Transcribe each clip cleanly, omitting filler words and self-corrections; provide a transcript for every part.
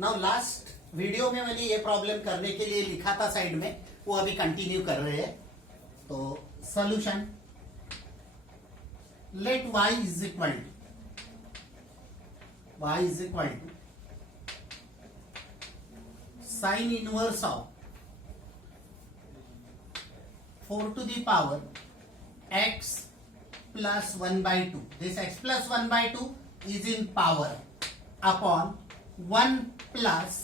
Now last video में मैंने ये प्रॉब्लम करने के लिए लिखा था साइड में, वो अभी कंटिन्यू कर रहे हैं। तो solution, let y is equal to sine inverse of 4 to the power x plus 1 by 2. This x plus 1 by 2 is in power upon 1 plus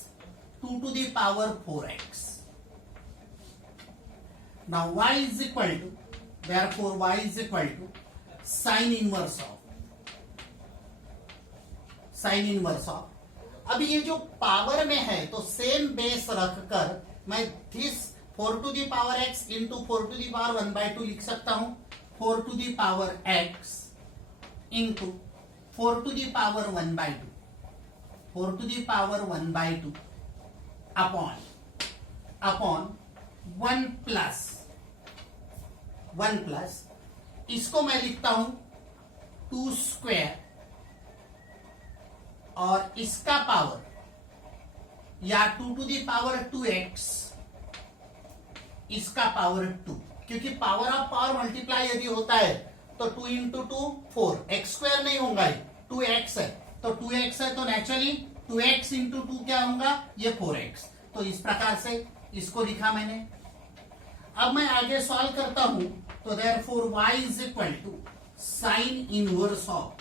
2 to the power 4x. Now y is equal to, therefore y is equal to sin inverse of. अब ये जो power में है तो same base रखकर मैं this 4 to the power x into 4 to the power 1 by 2 लिख सकता हूं। 4 to the power x into 4 to the power 1 by 2, 4 to the power 1 by 2 upon 1 plus इसको मैं लिखता हूं 2 स्क्वायर और इसका पावर या 2 to the power 2x, इसका पावर 2, क्योंकि पावर ऑफ पावर मल्टीप्लाई यदि होता है तो 2 into 2 4, x स्क्वायर नहीं होगा, 2x है तो 2x है तो नेचुरली 2x into 2 क्या होगा, ये 4x। तो इस प्रकार से इसको लिखा मैंने। अब मैं आगे सॉल्व करता हूं तो therefore y is equal to sine inverse of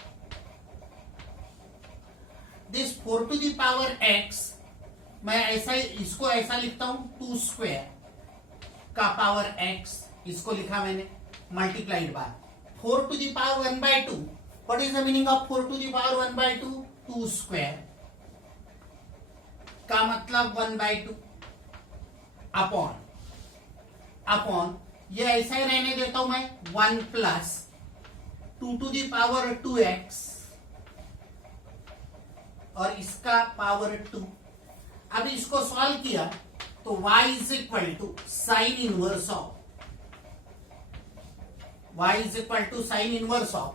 this 4 to the power x, मैं ऐसा इसको ऐसा लिखता हूं 2 स्क्वायर का पावर x, इसको लिखा मैंने multiplied by 4 to the power 1 by 2। What is the meaning of 4 to the power 1 by 2? 2 square का मतलब 1 by 2 अपॉन ये ऐसा ही रहने देता हूं मैं 1 plus 2 to the power 2x और इसका पावर 2। अब इसको सॉल्व किया तो y is equal to sine inverse of,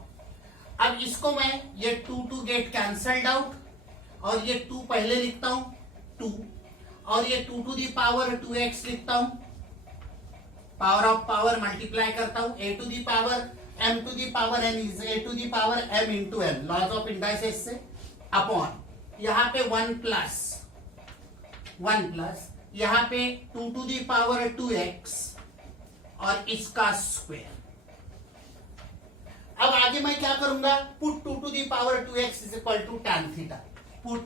अब इसको मैं ये 2 गेट कैंसल्ड आउट और ये 2 पहले लिखता हूं 2 और ये 2 to the power 2x लिखता हूं, पावर ऑफ पावर मल्टीप्लाई करता हूं, a to the power m to the power n is a to the power m into n, laws of indices से, अपॉन यहां पे 1 प्लस यहां पे 2 to the power 2x और इसका स्क्वायर। अब आगे मैं क्या करूंगा, put 2 to the power 2x is equal to tan theta, put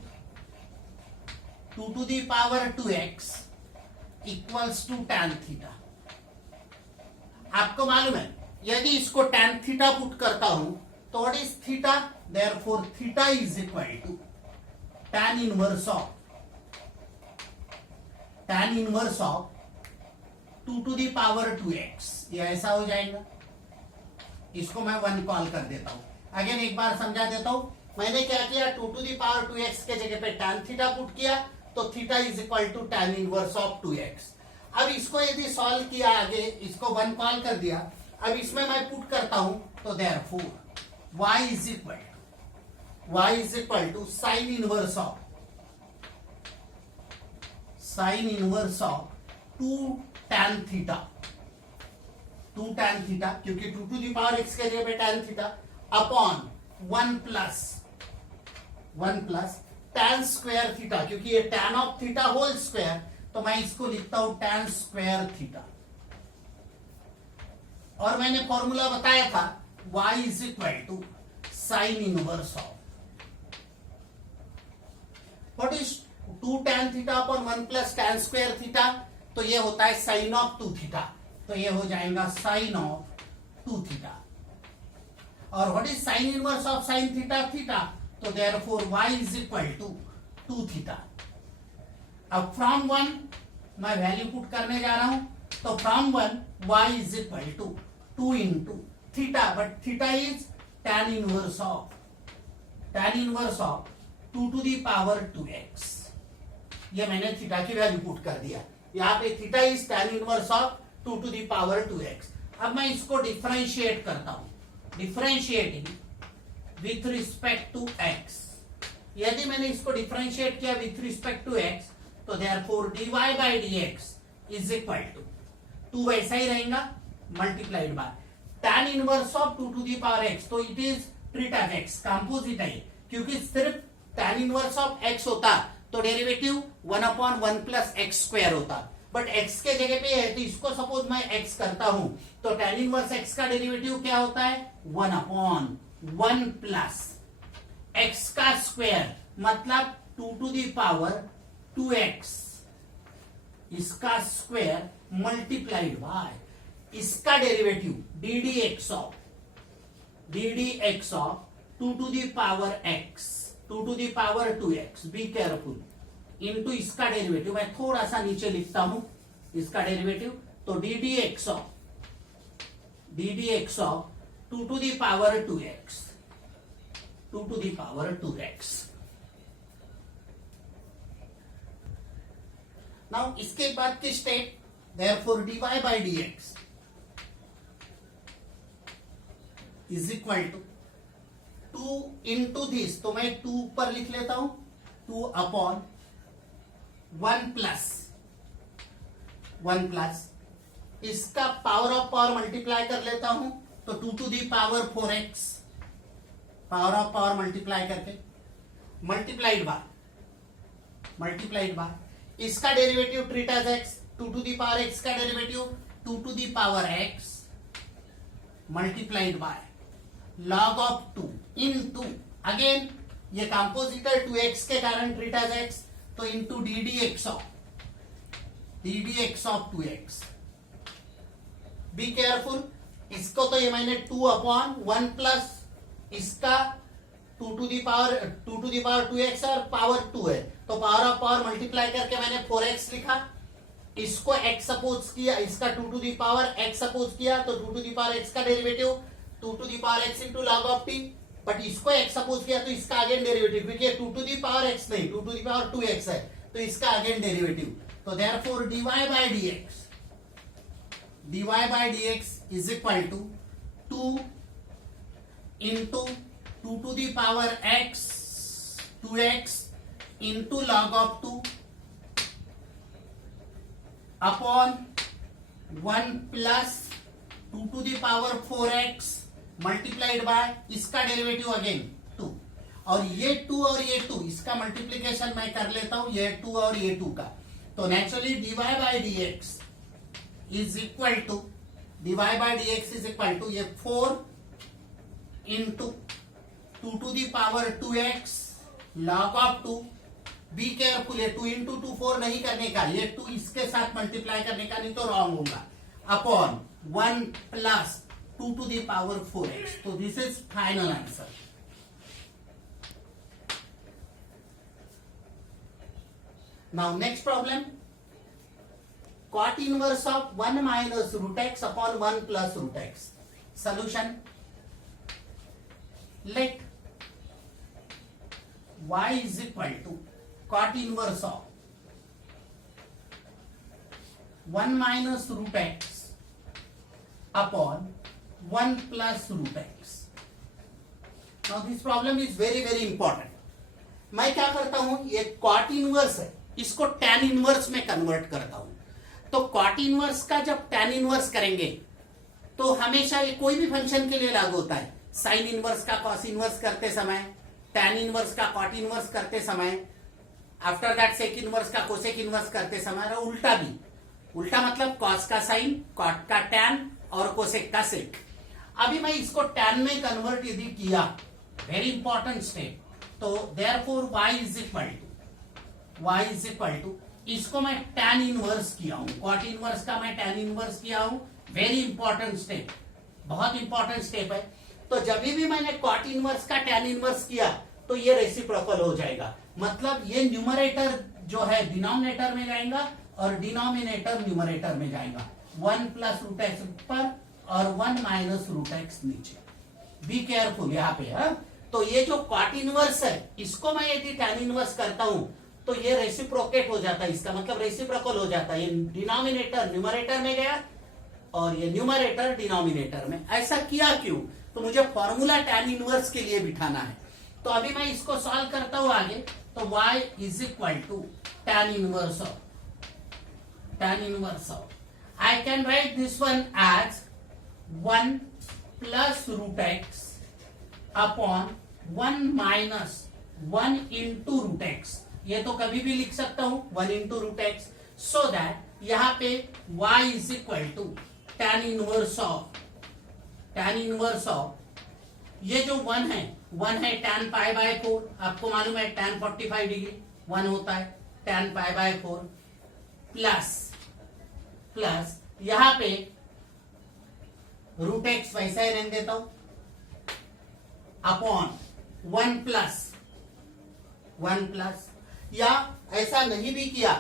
2 to the power 2x equals to tan theta। आपको मालूम है यदि इसको tan theta पुट करता हूं तो what is theta, therefore theta is equal to tan inverse of 2 to the power 2x, ये ऐसा हो जाएगा। इसको मैं 1 कॉल कर देता हूं। अगेन एक बार समझा देता हूं, मैंने क्या किया 2 to the power 2x के जगह पे tan थीटा पुट किया तो theta is equal to tan inverse of 2x। अब इसको यदि सॉल्व किया आगे, इसको 1 कॉल कर दिया, अब इसमें मैं पुट करता हूं तो therefore y is equal to sine inverse of 2 tan theta, क्योंकि 2 to the power x के जगह पे tan theta upon 1 plus tan square theta, क्योंकि ये tan of theta whole square, तो मैं इसको लिखता हूं tan स्क्वायर थीटा। और मैंने फॉर्मूला बताया था y is equal to sine inverse of, what is 2 tan theta upon 1 plus tan square theta, तो ये होता है साइन ऑफ 2 थीटा, तो ये हो जाएगा साइन ऑफ 2 थीटा। और what is sine inverse of sine theta, तो therefore y is equal to 2 theta. अब फ्रॉम 1 मैं वैल्यू पुट करने जा रहा हूं, तो from 1 y is equal to 2 into theta, but theta is tan inverse of 2 to the power 2x, ये मैंने थीटा की वैल्यू पुट कर दिया। यहाँ पे theta is tan inverse of 2 to the power 2x। अब मैं इसको डिफरेंशिएट करता हूं, differentiating with respect to x, यदि मैंने इसको डिफरेंशिएट किया विथ रिस्पेक्ट टू एक्स, तो therefore dy by dx is equal to 2 वैसा ही रहेगा multiplied by tan inverse of 2 to the power x, तो it is treat as x, composite है क्योंकि सिर्फ tan इनवर्स ऑफ x होता तो डेरिवेटिव 1/1 प्लस एक्स स्क्वायर होता, बट x के जगह पे है तो इसको सपोज मैं x करता हूं तो tan इनवर्स x का डेरिवेटिव क्या होता है 1/1 प्लस x का स्क्वायर, मतलब 2 टू दी पावर 2x इसका स्क्वायर मल्टीप्लाइड बाय इसका derivative ddx of 2 to the power x 2 to the power 2x, be careful, into इसका डेरिवेटिव, मैं थोड़ा सा नीचे लिखता हूं इसका डेरिवेटिव, तो ddx of 2 to the power 2x 2 to the power 2x। Now इसके बाद की step, therefore dy by dx is equal to 2 into this, तो मैं 2 पर लिख लेता हूं 2 अपॉन 1 प्लस इसका पावर ऑफ पावर मल्टीप्लाई कर लेता हूं तो 2 to the power 4x, power of power multiply करके मल्टीप्लाइड बाय इसका derivative treat as x, 2 to the power x का derivative 2 to the power x multiplied by log of 2 इनटू, again ये composite 2x के कारण ट्रीट एज x, तो into ddx of 2x। Be careful, इसको तो ये मैंने 2/1 प्लस इसका 2 टू दी पावर 2x और पावर 2 है, तो पावर ऑफ पावर मल्टीप्लाई करके मैंने 4x लिखा, इसको x सपोज किया, इसका 2 to the power x suppose किया, तो 2 टू दी पावर x का derivative 2 to the power x into log of t, but इसको x सपोज किया तो इसका अगेन डेरिवेटिव, क्योंकि 2 टू दी पावर x नहीं 2 टू दी पावर 2x है, तो इसका अगेन डेरिवेटिव, तो therefore dy by dx is equal to 2 into 2 to the power x 2x into log of 2 upon 1 plus 2 to the power 4x multiplied by इसका derivative again 2, और ये 2 और ये 2 इसका मल्टीप्लीकेशन मैं कर लेता हूं, ये 2 और ये 2 का, तो naturally dy by dx is equal to ये 4 into 2 to the power 2x log of 2, be careful, ये 2 इंटू 2 4 नहीं करने का, ये 2 इसके साथ मल्टीप्लाई करने का, नहीं तो रॉन्ग होगा, upon 1 plus 2 to the power 4x, तो this is final answer. Now next problem, cot inverse of 1 minus root x upon 1 plus root x. Solution, let y is equal to cot inverse of 1 minus root x upon 1 plus root x. Now this problem is very very important. मैं क्या करता हूं, ये cot inverse है, इसको tan inverse में convert करता हूं, तो cot इनवर्स का जब tan इनवर्स करेंगे तो हमेशा ये कोई भी फंक्शन के लिए लागू होता है, साइन इनवर्स का cos इनवर्स करते समय, tan इनवर्स का cot इनवर्स करते समय, आफ्टर दैट सेक इनवर्स का कोसेक इनवर्स करते समय, और उल्टा भी, उल्टा मतलब cos का साइन, cot का tan और कोसेक का सेक। अभी मैं इसको tan में कन्वर्ट यदि किया, वेरी इंपॉर्टेंट स्टेप, तो therefore y is equal to इसको मैं tan इनवर्स किया हूं, cot इनवर्स का मैं tan इनवर्स किया हूं, वेरी इंपॉर्टेंट स्टेप, बहुत इंपॉर्टेंट स्टेप है। तो जब भी मैंने cot इनवर्स का tan इनवर्स किया तो ये रेसिप्रोकल हो जाएगा, मतलब ये न्यूमरेटर जो है डिनोमिनेटर में जाएगा और डिनोमिनेटर न्यूमरेटर में जाएगा, 1 प्लस रूट एक्स ऊपर और 1 माइनस रूट एक्स नीचे। बी केयरफुल यहाँ पे है। तो ये जो cot इनवर्स है इसको मैं यदि tan इनवर्स करता हूं तो ये रेसिप्रोकेट हो जाता है, इसका मतलब रेसिप्रोकल हो जाता है, ये डिनोमिनेटर न्यूमरेटर में गया और ये न्यूमरेटर डिनोमिनेटर में। ऐसा किया क्यों, तो मुझे फॉर्मूला tan इनवर्स के लिए बिठाना है। तो अभी मैं इसको सॉल्व करता हूं आगे। तो y is equal to tan inverse of I can write this one as 1 plus root x upon 1 minus 1 into root x. ये तो कभी भी लिख सकता हूं 1 into root x, so that यहां पे y is equal to tan inverse of ये जो 1 है tan पाई बाय 4। आपको मालूम है tan 45 डिग्री 1 होता है, tan पाई बाय 4 प्लस यहां पे रूट एक्स वैसा ही रहने देता हूं अपॉन 1 प्लस, या ऐसा नहीं भी किया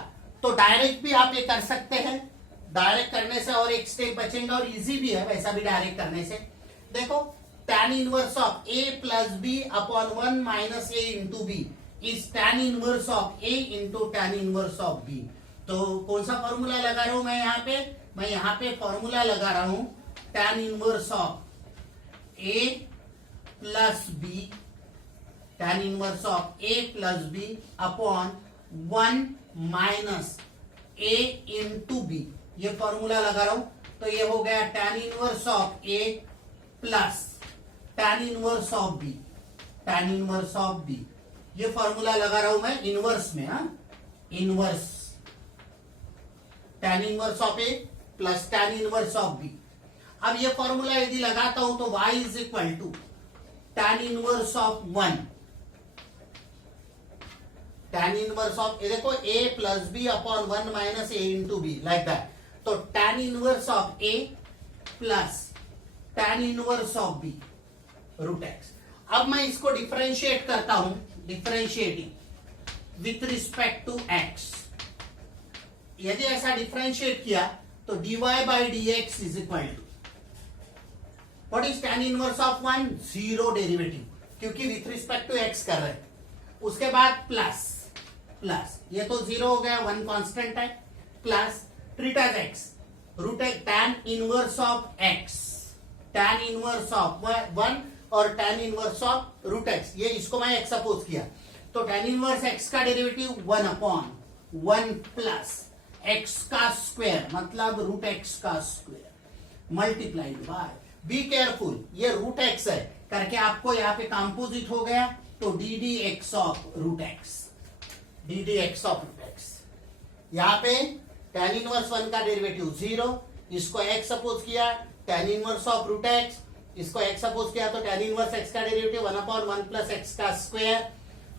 तो डायरेक्ट भी आप ये कर सकते हैं। डायरेक्ट करने से और एक स्टेप बचेगा और इजी भी है वैसा भी डायरेक्ट करने से। देखो tan inverse of a plus b upon 1 minus a into b is tan inverse of a into tan inverse of b। तो कौन सा फॉर्मूला लगा रहा हूं मैं यहाँ पे? मैं यहाँ पे फॉर्मूला लगा रहा हूं tan inverse of a plus b, tan inverse of a plus b upon 1 minus a into b। ये फॉर्मूला लगा रहा हूं तो ये हो गया tan inverse of a plus tan inverse of b। ये फॉर्मूला लगा रहा हूं मैं इनवर्स में, inverse tan inverse of a plus tan inverse of b। अब ये फॉर्मूला यदि लगाता हूं तो y is equal to tan inverse of 1, tan inverse of देखो a plus b upon 1 minus a into b, like that. तो tan inverse of a plus tan inverse of b root x. अब मैं इसको differentiate करता हूं, differentiating with respect to x। यदि ऐसा differentiate किया तो dy by d x is equal to what is tan inverse of 1? 0 derivative, क्योंकि विथ रिस्पेक्ट टू x कर रहे हैं। उसके बाद प्लस ये तो 0 हो गया, 1 कांस्टेंट है, plus treat as x root tan inverse of x, tan inverse of 1 और tan inverse of root x। ये इसको मैं x सपोज किया तो tan इनवर्स x का डेरिवेटिव 1 अपॉन 1 प्लस x का स्क्वायर मतलब रूट x का square multiplied by, be careful ये रूट x है करके आपको यहाँ पे कंपोजिट हो गया तो d d x of root x, यहाँ पे tan इनवर्स 1 का डेरिवेटिव 0, इसको x सपोज किया tan inverse of root x, इसको x सपोज किया तो tan इनवर्स x का डेरिवेटिव 1 अपॉन 1 प्लस x का स्क्वायर।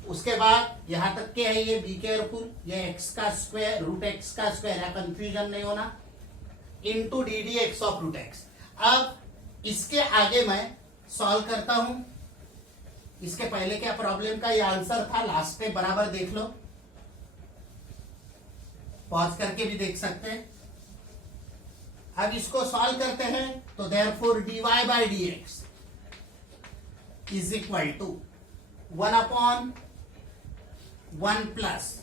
उसके बाद यहां तक के है ये, बी केयरफुल, ये x का स्क्वायर रूट x का स्क्वायर है, कंफ्यूजन नहीं होना, into d d x of root x. अब इसके आगे मैं सॉल्व करता हूं। इसके पहले क्या प्रॉब्लम का ये आंसर था, लास्ट में बराबर देख लो, पॉज करके भी देख सकते हैं। अब इसको सॉल्व करते हैं तो therefore dy by d x is equal to 1 upon 1 plus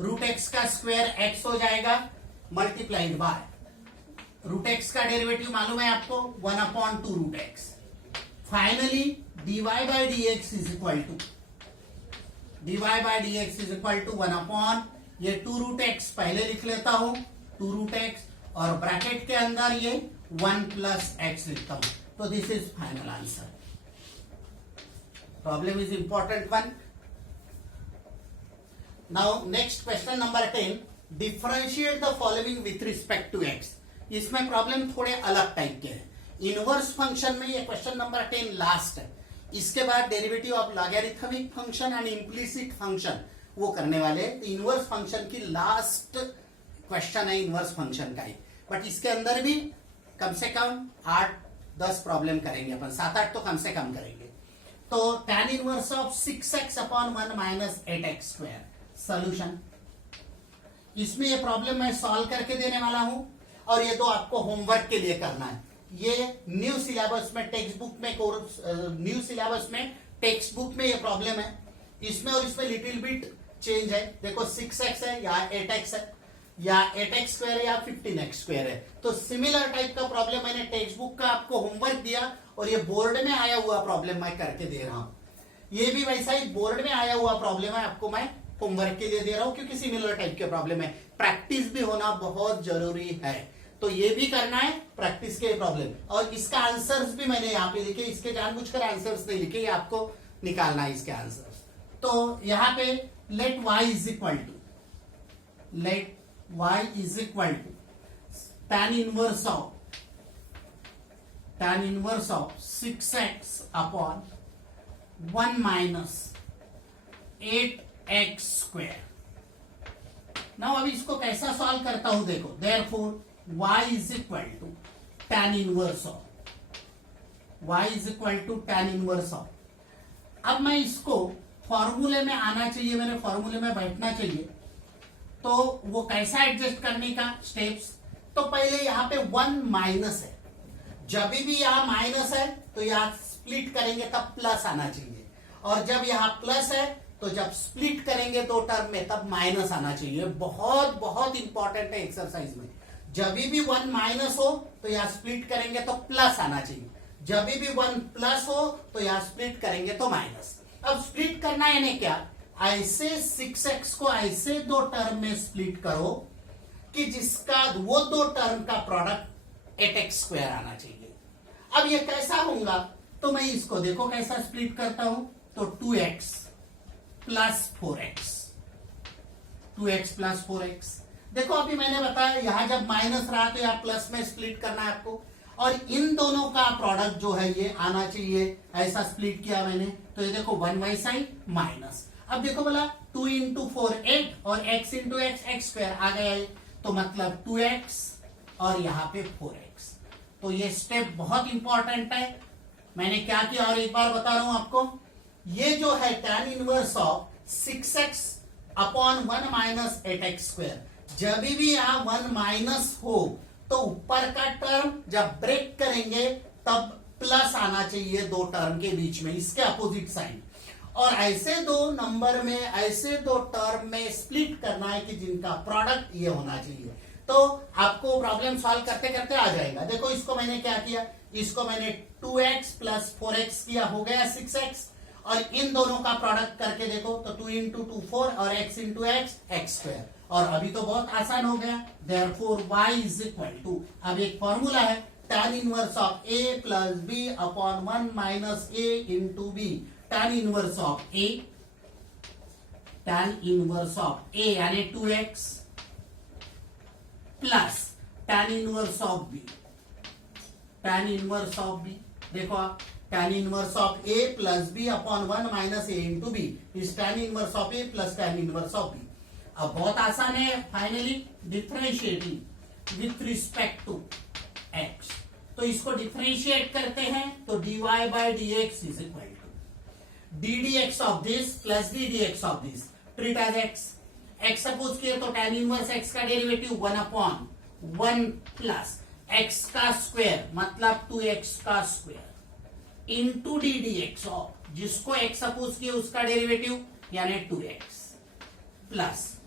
root x का स्क्वायर x हो जाएगा मल्टीप्लाइड बाय रूट एक्स का डेरिवेटिव मालूम है आपको 1 upon 2 root x. Finally dy by d x is equal to 1 upon ये 2 root x पहले लिख लेता हूं, 2 रूट एक्स और ब्रैकेट के अंदर ये 1 प्लस एक्स लिखता हूं। तो this is final answer. Problem is important one. Now next question number 10, differentiate the following with respect to x. इसमें प्रॉब्लम थोड़े अलग टाइप के हैं। इनवर्स फंक्शन में ये क्वेश्चन नंबर 10 लास्ट है, इसके बाद derivative of logarithmic function and implicit function वो करने वाले हैं। तो इनवर्स फंक्शन की लास्ट क्वेश्चन है इनवर्स फंक्शन का ही, बट इसके अंदर भी कम से कम 8-10 प्रॉब्लम करेंगे अपन, 7-8 तो कम से कम करेंगे। तो tan inverse of 6x upon 1 minus 8x square solution. इसमें ये प्रॉब्लम मैं सॉल्व करके देने वाला हूं और ये तो आपको होमवर्क के लिए करना है। ये न्यू सिलेबस में टेक्स्ट बुक में ये प्रॉब्लम है, इसमें और इसमें लिटिल बिट चेंज है। देखो 6x है या 8x है या 8x स्क्वायर है या 15x स्क्वायर है। तो सिमिलर टाइप का प्रॉब्लम मैंने टेक्स्ट बुक का आपको होमवर्क दिया और ये बोर्ड में आया हुआ प्रॉब्लम मैं करके दे रहा हूं। ये भी वैसा ही बोर्ड में आया हुआ प्रॉब्लम है, आपको मैं होमवर्क के लिए दे रहा हूं क्योंकि सिमिलर टाइप के प्रॉब्लम है, प्रैक्टिस भी होना बहुत जरूरी है। तो ये भी करना है प्रैक्टिस के प्रॉब्लम, और इसका आंसर्स भी मैंने यहाँ पे लिखे, इसके जानबूझकर आंसर्स नहीं लिखे, ये आपको निकालना है इसके आंसर्स। तो यहाँ पे let y is equal to tan inverse of 6x upon 1 minus 8x square। नाउ अभी इसको कैसा सॉल्व करता हूं देखो, therefore y is equal to tan inverse of। अब मैं इसको फॉर्मूले में आना चाहिए, मेरे फॉर्मूले में बैठना चाहिए, तो वो कैसा एडजस्ट करने का स्टेप्स। तो पहले यहाँ पे 1 माइनस है, जब भी यहां माइनस है तो यहां स्प्लिट करेंगे तब प्लस आना चाहिए, और जब यहां प्लस है तो जब स्प्लिट करेंगे दो टर्म में तब माइनस आना चाहिए। बहुत बहुत इंपॉर्टेंट है एक्सरसाइज में, जब भी 1 माइनस हो तो यहां स्प्लिट करेंगे तो प्लस आना चाहिए, जब भी 1 प्लस हो तो यहां स्प्लिट करेंगे तो माइनस। अब स्प्लिट करना है यानी क्या, ऐसे 6x को ऐसे दो टर्म में स्प्लिट करो कि जिसका वो दो टर्म का प्रोडक्ट 8x स्क्वायर आना चाहिए। अब ये कैसा होगा, तो मैं इसको देखो कैसा स्प्लिट करता हूं, तो 2x प्लस 4x। देखो अभी मैंने बताया यहां जब माइनस रहा तो यहां प्लस में स्प्लिट करना है आपको, और इन दोनों का प्रोडक्ट जो है ये आना चाहिए, ऐसा स्प्लिट किया मैंने, तो ये देखो 1 वैसा ही माइनस। अब देखो बोला 2 इंटू 4 8 और x इंटू x स्क्वायर आ गया है, तो मतलब 2x और यहाँ पे 4x। तो ये स्टेप बहुत इंपॉर्टेंट है, मैंने क्या किया और एक बार बता रहा हूं आपको, ये जो है tan inverse of 6x upon 1 minus 8x square, जब भी यहां 1 माइनस हो तो ऊपर का टर्म जब ब्रेक करेंगे तब प्लस आना चाहिए दो टर्म के बीच में, इसके अपोजिट साइन। और ऐसे दो नंबर में ऐसे दो टर्म में स्प्लिट करना है कि जिनका प्रोडक्ट ये होना चाहिए, तो आपको प्रॉब्लम सॉल्व करते करते आ जाएगा। देखो इसको मैंने क्या किया, इसको मैंने 2x प्लस 4x किया, हो गया 6x, और इन दोनों का प्रोडक्ट करके देखो तो 2 इंटू 2 4 और x इंटू x स्क्वायर, और अभी तो बहुत आसान हो गया। Therefore y is equal to, अब एक फॉर्मूला है tan inverse of a plus b upon 1 minus a into b, tan inverse of a यानी 2x plus tan inverse of b, देखो आप tan inverse of a plus b upon 1 minus a into b is tan inverse of a plus tan inverse of b। अब बहुत आसान है, finally differentiating with respect to x, तो इसको differentiate करते हैं तो dy by dx is equal to ddx of this plus ddx of this, treat as x suppose किए तो tan इनवर्स x का डेरिवेटिव 1 अपॉन 1 प्लस x का square मतलब 2x का स्क्वायर इंटू ddx ऑफ, जिसको x सपोज किए उसका derivative यानी 2x प्लस,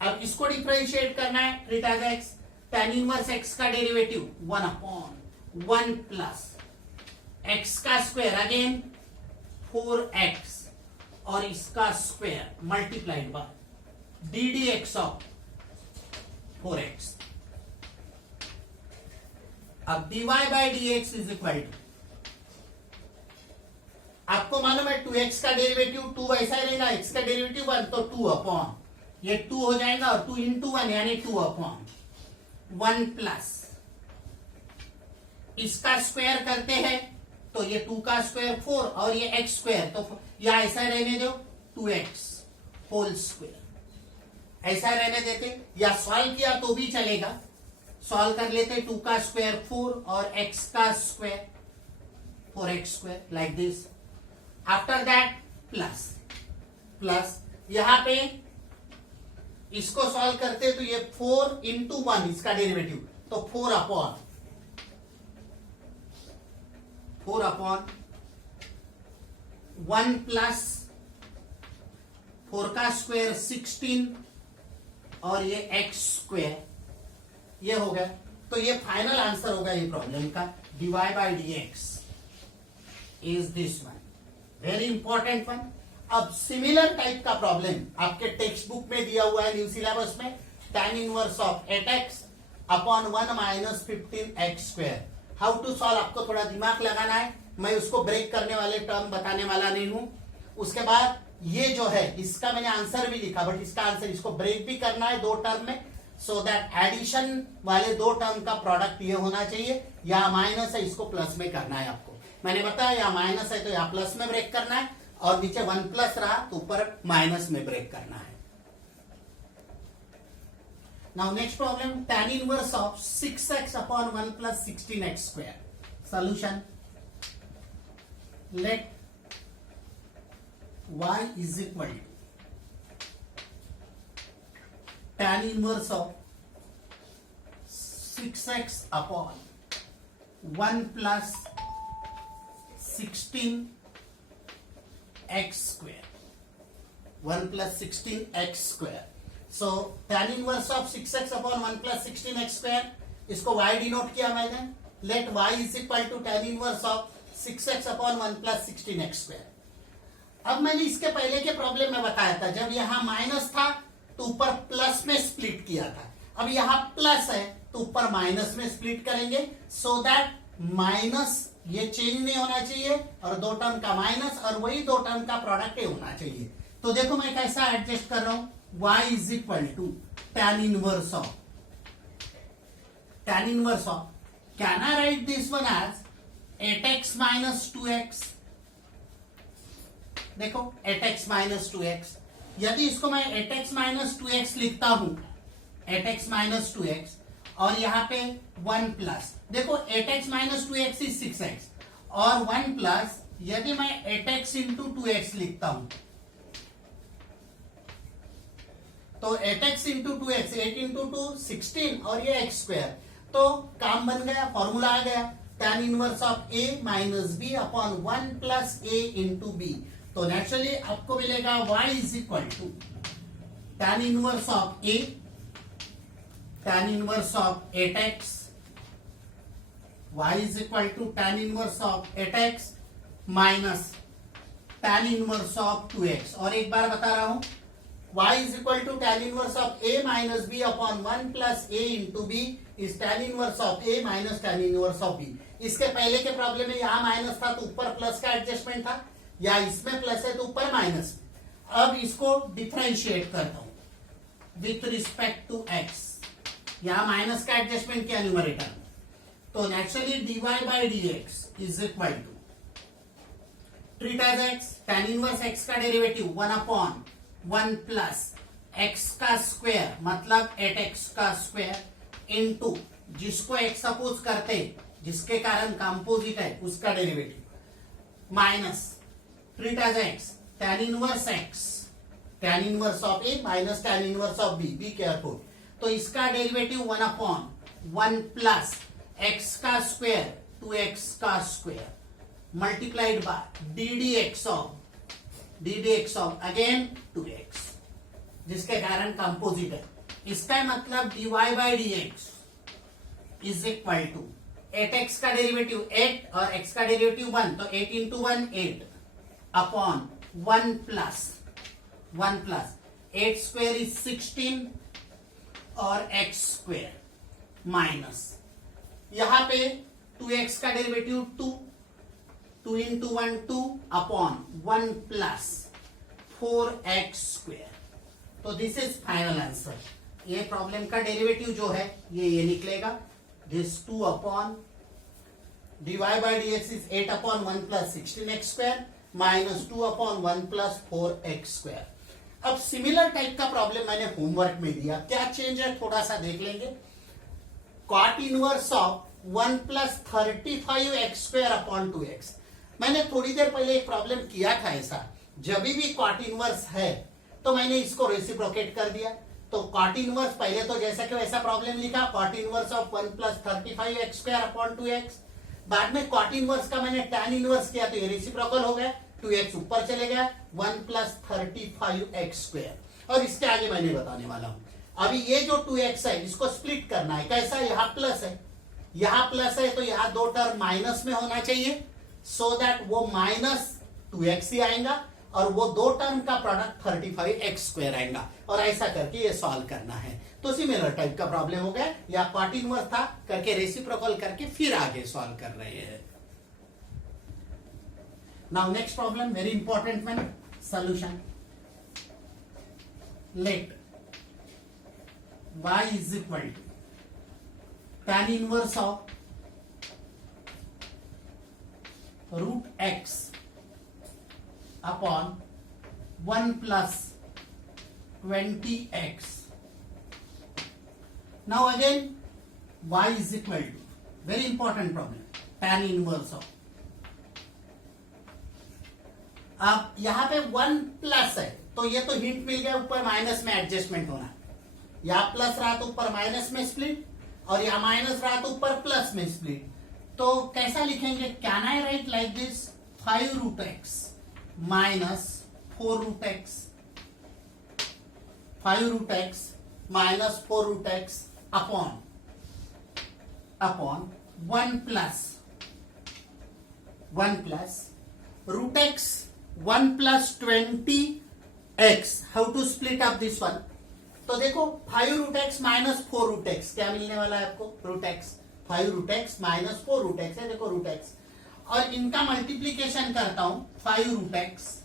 अब इसको डिफरेंशिएट करना है, treat as x, tan inverse x का डेरिवेटिव 1 अपॉन 1 प्लस x का स्क्वायर अगेन 4x और इसका square multiplied by ddx of 4x। अब dy by dx is equal to, आपको मालूम है 2x का डेरिवेटिव 2 वैसा ही रहेगा, x का डेरिवेटिव 1 तो 2 अपॉन ये 2 हो जाएगा, और 2 इंटू 1 यानी 2 अपॉन 1 प्लस इसका स्क्वायर करते हैं तो ये 2 का स्क्वायर 4 और ये x स्क्वायर, तो या ऐसा रहने दो 2x होल स्क्वायर, ऐसा रहने देते, या सॉल्व किया तो भी चलेगा, सॉल्व कर लेते 2 का स्क्वायर 4 और x का square 4x square like this. After that plus यहां पे इसको सॉल्व करते तो ये 4 इंटू 1 इसका डेरिवेटिव, तो 4 अपॉन 1 प्लस 4 का स्क्वायर 16 और ये x स्क्वायर, ये हो गया। तो ये फाइनल आंसर होगा ये प्रॉब्लम का, dy by dx is this one. Very important one. अब सिमिलर टाइप का प्रॉब्लम आपके टेक्स्ट बुक में दिया हुआ है न्यू सिलेबस में, tan inverse of 8x upon 1 minus 15x square. How to solve आपको थोड़ा दिमाग लगाना है, मैं उसको ब्रेक करने वाले टर्म बताने वाला नहीं हूं। उसके बाद ये जो है इसका मैंने आंसर भी लिखा, बट इसका आंसर इसको ब्रेक भी करना है दो टर्म में, सो दैट एडिशन वाले दो टर्म का प्रोडक्ट ये होना चाहिए, या माइनस है इसको प्लस में करना है आपको। मैंने बताया या माइनस है तो या प्लस में ब्रेक करना है, और नीचे 1 प्लस रहा तो ऊपर माइनस में ब्रेक करना है। Now next problem, tan inverse of 6x upon 1 plus 16x square. Solution, let y is equal to tan inverse of 6x upon 1 plus 16x square, 1 plus 16x square. So tan inverse of 6x upon 1 plus 16x square, इसको y denote किया मैंने, let y is equal to tan inverse of 6x upon 1 plus 16x square. अब मैंने इसके पहले के problem में बताया था, जब यहां माइनस था तो ऊपर प्लस में स्प्लिट किया था, अब यहां प्लस है तो ऊपर माइनस में स्प्लिट करेंगे, सो दैट माइनस ये चेंज नहीं होना चाहिए, और दो टर्म का माइनस और वही दो टर्म का प्रोडक्ट होना चाहिए। तो देखो मैं कैसा एडजस्ट कर रहा हूं, y is equal to tan inverse of, can I write this one as 8x minus 2x। देखो 8x माइनस 2x, यदि इसको मैं 8x माइनस 2x लिखता हूं, 8x माइनस 2x, और यहां पे 1 प्लस, देखो 8x minus 2x is 6x, और 1 प्लस यदि मैं 8x इंटू 2x लिखता हूं, तो 8x इंटू 2x, 8 इंटू 2 16, और ये x स्क्वायर, तो काम बन गया, फॉर्मूला आ गया, tan inverse of a minus b upon 1 plus a into b। तो नेचुरली आपको मिलेगा y is equal to tan inverse of a, tan inverse of 8x, y is equal to tan inverse of 8x minus tan inverse of 2x। और एक बार बता रहा हूं, y is equal to tan inverse of a minus b upon 1 plus a into b is tan inverse of a minus tan inverse of b। इसके पहले के problem में यहां माइनस था तो ऊपर प्लस का एडजस्टमेंट था, या इसमें प्लस है तो ऊपर माइनस। अब इसको डिफरेंशिएट करता हूं विथ रिस्पेक्ट टू x, यहां माइनस का एडजस्टमेंट किया न्यूमरेटर में, तो naturally dy by dx is equal to treat as x, tan inverse x का डेरिवेटिव 1 अपॉन 1 प्लस x का स्क्वायर मतलब 8x का स्क्वायर इनटू जिसको x सपोज करते, जिसके कारण कंपोजिट है उसका derivative, minus treat as x tan inverse x, tan inverse of a minus tan inverse of b, be careful, तो इसका डेरिवेटिव 1 अपॉन 1 प्लस x का स्क्वायर 2x का square multiplied by ddx of again 2x, जिसके कारण composite है। इसका मतलब dy by dx is equal to 8x का डेरिवेटिव 8 और x का डेरिवेटिव 1, तो 8 into 1 8 upon 1 plus 8 square is 16 और x स्क्वायर माइनस, यहां पे 2x का derivative 2 into 1 2 upon 1 plus 4x square. तो दिस इज फाइनल आंसर। ये प्रॉब्लम का डेरिवेटिव जो है ये निकलेगा, this 2 upon dy by dx is 8 upon 1 plus 16x square minus 2 upon 1 plus 4x square. अब सिमिलर टाइप का प्रॉब्लम मैंने होमवर्क में दिया, क्या चेंज है थोड़ा सा देख लेंगे। Cot inverse of 1 plus 35x square upon 2x। मैंने थोड़ी देर पहले एक प्रॉब्लम किया था ऐसा, जब भी कॉट इनवर्स है तो मैंने इसको रेसिप्रोकेट कर दिया, तो कॉट इनवर्स पहले तो जैसा कि वैसा प्रॉब्लम लिखा, cot inverse of 1 plus 35x square upon 2x। बाद में कॉट इनवर्स का मैंने tan इनवर्स किया तो ये रेसिप्रोकल हो गया, 2x ऊपर चले गया, 1 प्लस 35x स्क्वायर। और इसके आगे मैंने बताने वाला हूं। अभी ये जो 2x है इसको स्प्लिट करना है, कैसा, यहाँ प्लस है, यहाँ प्लस है तो यहाँ दो टर्म माइनस में होना चाहिए, सो दैट वो माइनस 2x ही आएगा और वो दो टर्म का प्रोडक्ट 35x² आएगा और ऐसा करके ये सॉल्व करना है। तो सिमिलर टाइप का प्रॉब्लम हो गया या कॉट इनवर्स था करके रेसिप्रोकल करके फिर आगे सॉल्व कर रहे हैं। Now next problem very important one, solution. Let y is equal to tan inverse of root x upon 1 plus 20x. Now again y is equal to, very important problem, tan inverse of, अब यहां पे 1 plus है तो ये तो hint मिल गया ऊपर minus में एडजस्टमेंट होना, या प्लस रहा तो ऊपर माइनस में स्प्लिट और या माइनस रहा तो ऊपर प्लस में स्प्लिट। तो कैसा लिखेंगे, can I write like this 5 root x minus 4 root x, 5 root x minus 4 root x upon 1 plus root x 1 plus 20x। How to split up this one, तो देखो 5 root x minus 4 root x क्या मिलने वाला है आपको, root x, 5 root x minus 4 root x है, देखो root x, और इनका मल्टीप्लीकेशन करता हूं 5 root x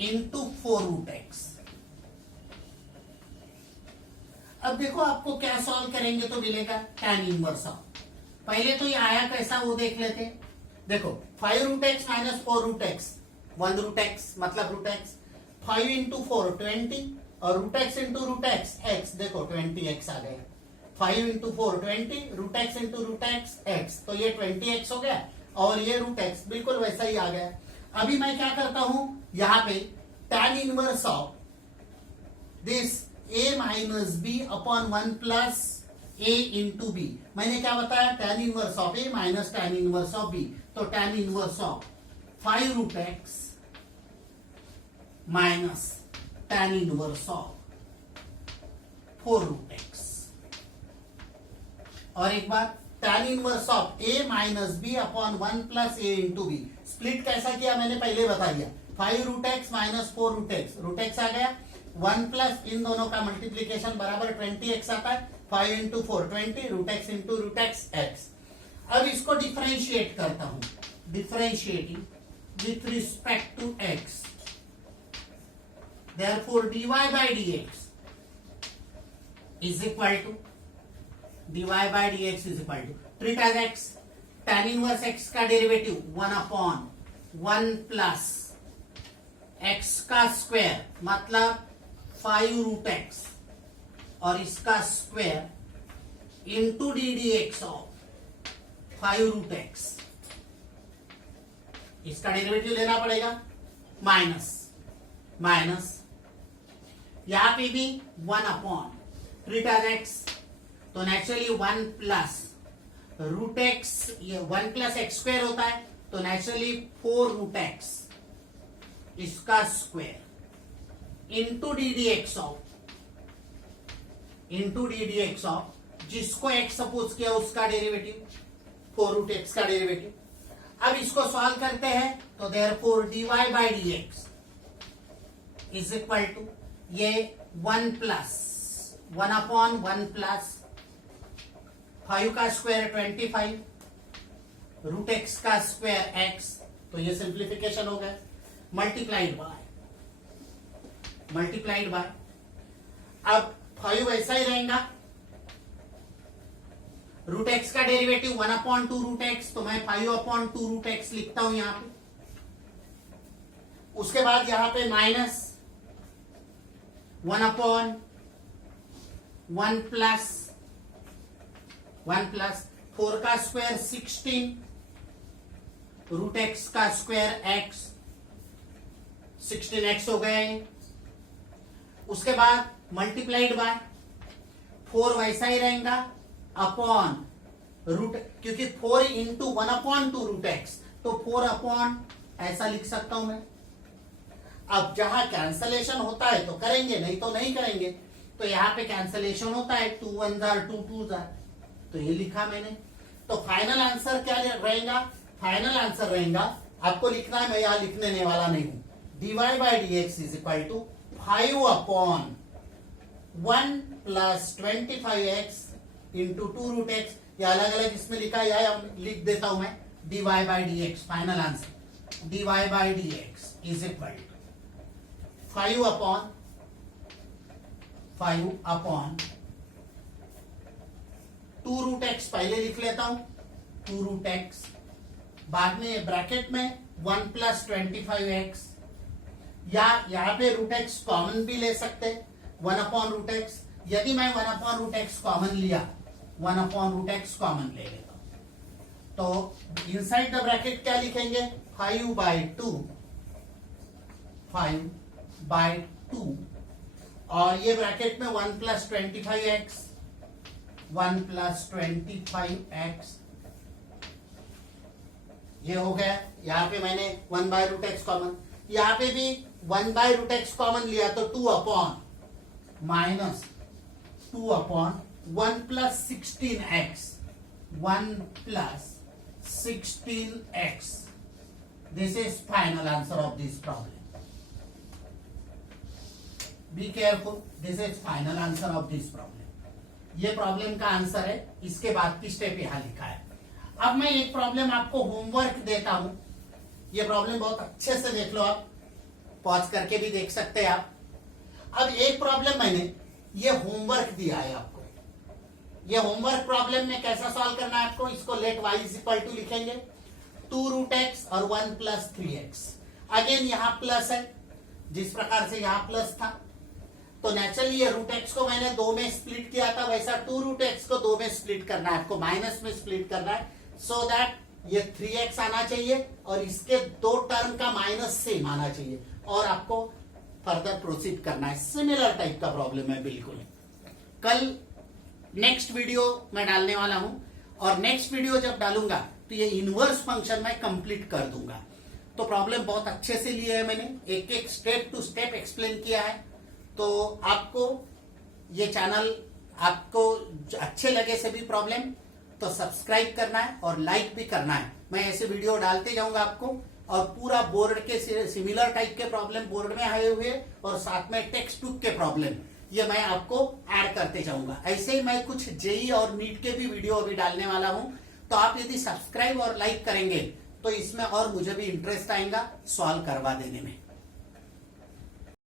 into 4 root x. अब देखो आपको क्या सॉल्व करेंगे तो मिलेगा tan इनवर्स ऑफ, पहले तो ये आया कैसा वो देख लेते। देखो 5 root x minus 4 root x, 1 root x मतलब रूट एक्स, 5 इंटू 4 20 और root x into root x x, देखो 20x आ गया, 5 into 4 20, root x into root x x, तो ये 20x हो गया और ये रूट एक्स बिल्कुल वैसा ही आ गया। अभी मैं क्या करता हूं, यहां पे tan इनवर्स ऑफ दिस a minus b upon 1 plus a into b, मैंने क्या बताया, tan inverse of a minus tan inverse of b, तो tan inverse of 5 root x minus tan inverse of 4 root x, और एक बार tan inverse of a minus b upon 1 plus a into b. Split कैसा किया मैंने पहले बता दिया, 5 root x minus 4 root x आ गया, 1 प्लस इन दोनों का मल्टीप्लीकेशन बराबर 20x आता है, 5 into 4 20, root x into root x x. अब इसको डिफरेंशिएट करता हूं, differentiating with respect to x, therefore dy by dx is equal to treat as x, tan inverse x का डेरिवेटिव 1 अपॉन 1 प्लस x का square मतलब 5 root x और इसका square into d d x of 5 root x, इसका derivative लेना पड़ेगा, minus यहां पे भी 1 अपॉन ट्रीट एज एक्स, तो नेचुरली 1 प्लस रूट एक्स, ये 1 प्लस एक्स स्क्वायर होता है तो नेचुरली 4 रूट एक्स इसका square into d d x of जिसको एक्स सपोज किया उसका डेरिवेटिव 4 रूट एक्स का डेरिवेटिव। अब इसको सॉल्व करते हैं तो therefore dy by dx is equal to ये 1 अपॉन 1 प्लस 5 का स्क्वायर 25 रूट एक्स का स्क्वायर x, तो ये सिंप्लीफिकेशन हो गया, मल्टीप्लाइड बाय अब 5 ऐसा ही रहेगा, रूट एक्स का डेरिवेटिव 1 अपॉन 2 रूट एक्स, तो मैं 5 अपॉन 2 रूट एक्स लिखता हूं यहां पे। उसके बाद यहां पे माइनस 1 अपॉन 1 प्लस 4 का स्क्वायर 16 रूट एक्स का स्क्वायर x, 16x हो गए। उसके बाद मल्टीप्लाइड बाय 4 वैसा ही रहेगा अपॉन रूट, क्योंकि 4 इंटू 1 अपॉन 2 रूट एक्स, तो 4 अपॉन ऐसा लिख सकता हूं मैं। अब जहां कैंसलेशन होता है तो करेंगे, नहीं तो नहीं करेंगे, तो यहां पे कैंसलेशन होता है 2 1 जार 2 2 जार, तो ये लिखा मैंने। तो फाइनल आंसर क्या रहेगा, फाइनल आंसर रहेगा आपको लिखना है, मैं यहां लिखने वाला नहीं हूं। dy by d x is equal to 5/1 plus 25x into 2√x। या अलग अलग इसमें लिखा है, लिख देता हूं मैं, dy by d x. Final answer dy by d x is equal to 5/2 √x पहले लिख लेता हूं, 2√x, बाद में ब्रैकेट में 1 प्लस 25x, या यहां पे √x कॉमन भी ले सकते, 1/√x। यदि मैं 1/√x कॉमन लिया, 1/√x कॉमन ले लेता हूं, तो इनसाइड द ब्रैकेट क्या लिखेंगे, 5/2 और ये ब्रैकेट में 1 प्लस 25x, 1 प्लस 25x, ये हो गया। यहां पे मैंने 1/√x कॉमन, यहां पे भी 1/√x कॉमन लिया तो 2/(-2/(1 plus 16x, 1 plus 16x। This is final answer of this problem. Be careful, this is final answer of this problem. ये प्रॉब्लम का आंसर है, इसके बाद की स्टेप यहां लिखा है। अब मैं एक प्रॉब्लम आपको होमवर्क देता हूं, ये प्रॉब्लम बहुत अच्छे से देख लो, आप पॉज करके भी देख सकते हैं आप। अब एक प्रॉब्लम मैंने ये होमवर्क दिया है आपको, ये होमवर्क प्रॉब्लम में कैसा सॉल्व करना है आपको, इसको let y is equal to लिखेंगे 2√x और 1 प्लस 3x। अगेन यहां प्लस है, जिस प्रकार से यहां प्लस था, तो नेचुरली ये √x को मैंने 2 में स्प्लिट किया था, वैसा 2√x को 2 में स्प्लिट करना है आपको, माइनस में स्प्लिट करना है, सो दैट ये 3x आना चाहिए और इसके 2 टर्म का माइनस सेम आना चाहिए, और आपको फर्दर प्रोसीड करना है। सिमिलर टाइप का प्रॉब्लम है बिल्कुल। कल नेक्स्ट वीडियो मैं डालने वाला हूं, और नेक्स्ट वीडियो जब डालूंगा तो ये इनवर्स फंक्शन मैं कंप्लीट कर दूंगा। तो प्रॉब्लम बहुत अच्छे से लिया है मैंने, एक एक स्टेप टू स्टेप एक्सप्लेन किया है। तो आपको ये चैनल आपको अच्छे लगे सभी प्रॉब्लम तो सब्सक्राइब करना है और लाइक भी करना है। मैं ऐसे वीडियो डालते जाऊंगा आपको, और पूरा बोर्ड के सिमिलर टाइप के प्रॉब्लम बोर्ड में आए हुए और साथ में टेक्स्ट बुक के प्रॉब्लम ये मैं आपको ऐड करते जाऊंगा। ऐसे ही मैं कुछ जेई और नीट के भी वीडियो अभी डालने वाला हूं, तो आप यदि सब्सक्राइब और लाइक करेंगे तो इसमें और मुझे भी इंटरेस्ट आएगा सॉल्व करवा देने में।